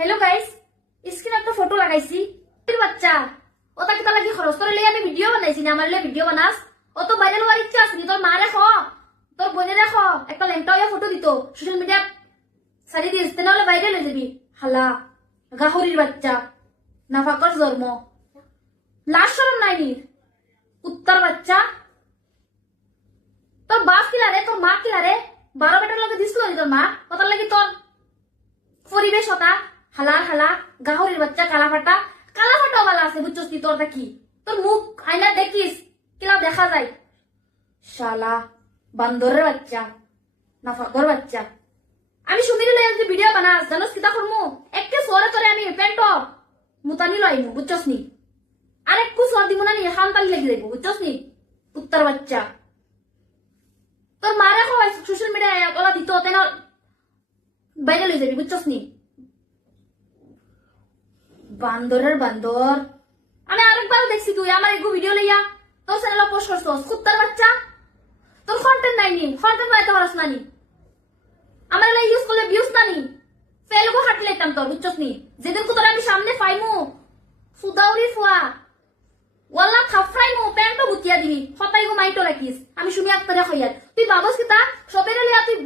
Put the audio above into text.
Hello guys, স্ক্রিনে একটা photo লাগাইছি। বাচ্চা ওটা কি লাগি খরচ করে লই আমি ভিডিও বানাইছি না, আমার লে ভিডিও বানাস ও তো ভাইরাল হওয়ার ইচ্ছা আছে। তোর মা রেখো, তোর বোনে রেখো, একটা ল্যাংটা হয়ে ফটো দিত সোশ্যাল মিডিয়া সারি দিয়ে দিতে, নাহলে ভাইরাল হয়ে যাবি। হালা গাহরির বাচ্চা, নাফাকর জন্ম, লাশ শরম নাই নি, কুত্তার বাচ্চা। তোর বাপ কিলারে, তোর মা কিলারে, 12 বেটার লগে দিছিল তোর মা, ওটার লাগি তোর পরিবেশ হতা। হালা হালা গাহরির বাচ্চা, কালা ফাটা বালা আছে বুঝছস কি? তোরটা কি? তোর মুখ আয়না দেখিস কিলা দেখা যায়? শালা বান্দরের বাচ্চা, নাফাকর বাচ্চা। আমি সুমিরি লই যদি ভিডিও বানাস জানোস কিতা করমু? একটা সরে তোরে আমি প্যান্ট মুতানি লইমু বুঝছস নি? আরেকটু সর দিমু না নি, খানতালি লাগি যাইবো বুঝছস নি? কুত্তার বাচ্চা। তোর মারা হয় সোশ্যাল মিডিয়ায় ওলা দিত তেন বাইরে লই যাবি বুঝছস নি? বান্দরের বান্দর। আমি আরেকবার দেখছি তুই আমার এগু ভিডিও লইয়া তোর চ্যানেলে পোস্ট করছস, কুত্তার বাচ্চা। তোর কন্টেন্ট নাই নি, কন্টেন্ট বানাইতে পারছ না নি, আমার লাই ইউজ করলে ভিউজ না নি, ফেলবো হাঁটলে একদম তোর বুঝছস নি? যেদিন তোর আমি সামনে পাইমু সুদাউরি ফুয়া ওয়াল্লা থাফরাইমু, প্যান্টও বুতিয়া দিবি, হতাইগো মাইটো রাখিস। আমি সুমি আক্তারে খইয়ার তুই বাবস কিতা সবেরে লিয়া তুই